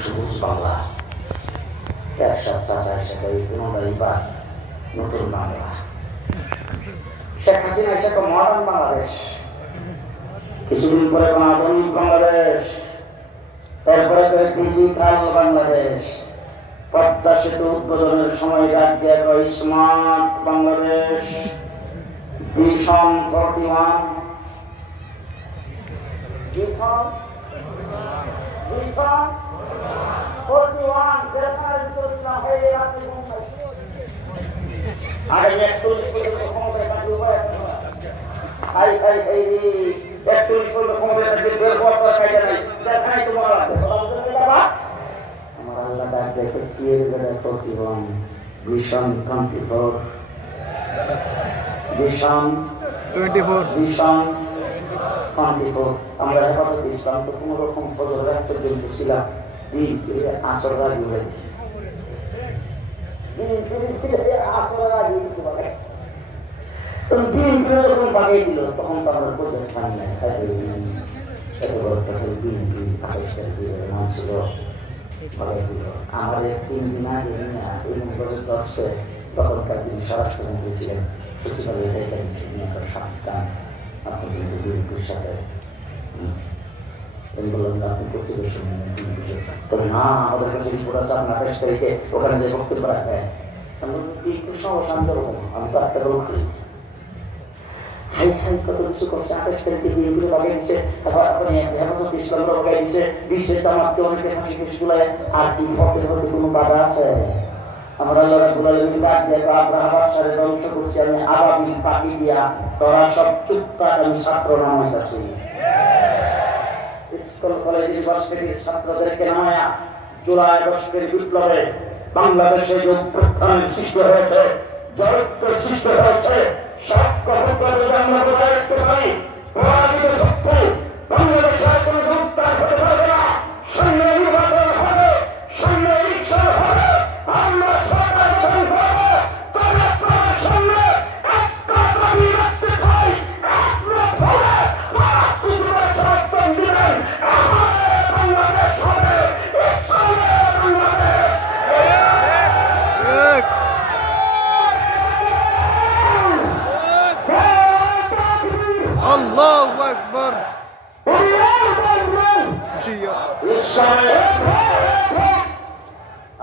সবুজ বাংলা একসাথ চাচা হিসেবে পুনরায় বা নতুন বাংলা শেখ হাসিনা হিসেবে মডার্ন বাংলাদেশ কিছুদিন পরে আধুনিক বাংলাদেশ তারপরে তো ডিজিটাল বাংলাদেশ পদ্মা সেতু উদ্বোধনের সময় রাজ্যে এক smart Bangladesh vision forty one vision forty one গ্রেফতারের ভিতরে ইসলাম হয়ে রাখতে আরে একচল্লিশ পর্যন্ত ক্ষমতায় থাকলে উপায় হাই হাই রে একচল্লিশ পর্যন্ত ক্ষমতায় থাকলে বের হওয়ার পর কায়দা নাই দেখাই তোমার আমার আল্লাহ ডাক দেখে কিয়ের বেড়া ফোর আমরা হেফাজত রকম ছিলাম দিন ফিরে আসর রাজি হয়ে তখন তখন আমাদের তিন দিন আগে দশে তখনকার তিনি সচিবালয়ে একটা সাবধান আপনি কিন্তু বিএনপির সাথে হুম, আমি বললাম যে আপনি নেন তবে না আমাদের কাছে রিপোর্ট আছে আপনার আঠাশ তারিখে ওখানে যে বক্তব্য রাখবেন আমি একটু সমাধান দেবো আমি তো একটা করি। হাই হাই, কত কিছু করছে আর কি কোনো বাধা আছে? আমরা আমি আমি ছাত্র নামাইতাছি। স্কুল, কলেজ ইউনিভার্সিটির ছাত্রদেরকে নামায়া জুলাই আগস্টের বিপ্লবে বাংলাদেশে যে উত্থান সৃষ্টি হয়েছে জড়ত্ব সৃষ্টি হয়েছে, সব কথা আমরা বজায় রাখতে পারি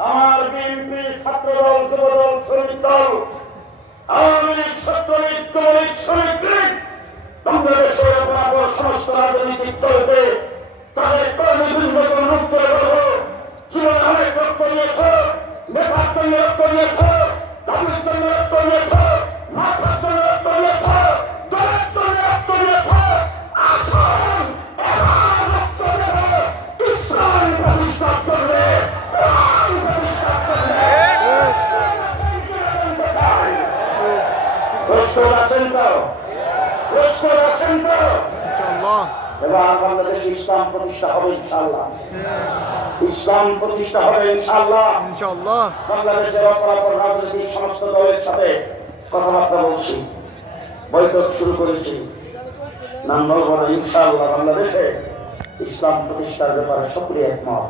আমার বিএনপি ছাত্রদল, যুবদল, শ্রমিক দল, আওয়ামী লীগ, ছাত্রলীগ, যুবলীগ, শ্রমিক লীগ, বাংলাদেশের সমস্ত রাজনৈতিক দলকে তাদের কর্মীবৃন্দকে মুক্ত জন্য রক্ত নিয়েছ আছেন তো? প্রশ্ন আছেন তো? এবার বাংলাদেশ ইসলাম প্রতিষ্ঠা হবে ইনশাআল্লাহ। ইসলাম প্রতিষ্ঠা হবে ইনশাআল্লাহ। ইনশাআল্লাহ। বাংলাদেশের অপরাপর রাজনৈতিক সমস্ত দলের সাথে কথাবার্তা বলছি। বৈঠক শুরু করেছি। নাম বলব না ইনশাআল্লাহ বাংলাদেশে ইসলাম প্রতিষ্ঠার ব্যাপারে সক্রিয় একমত।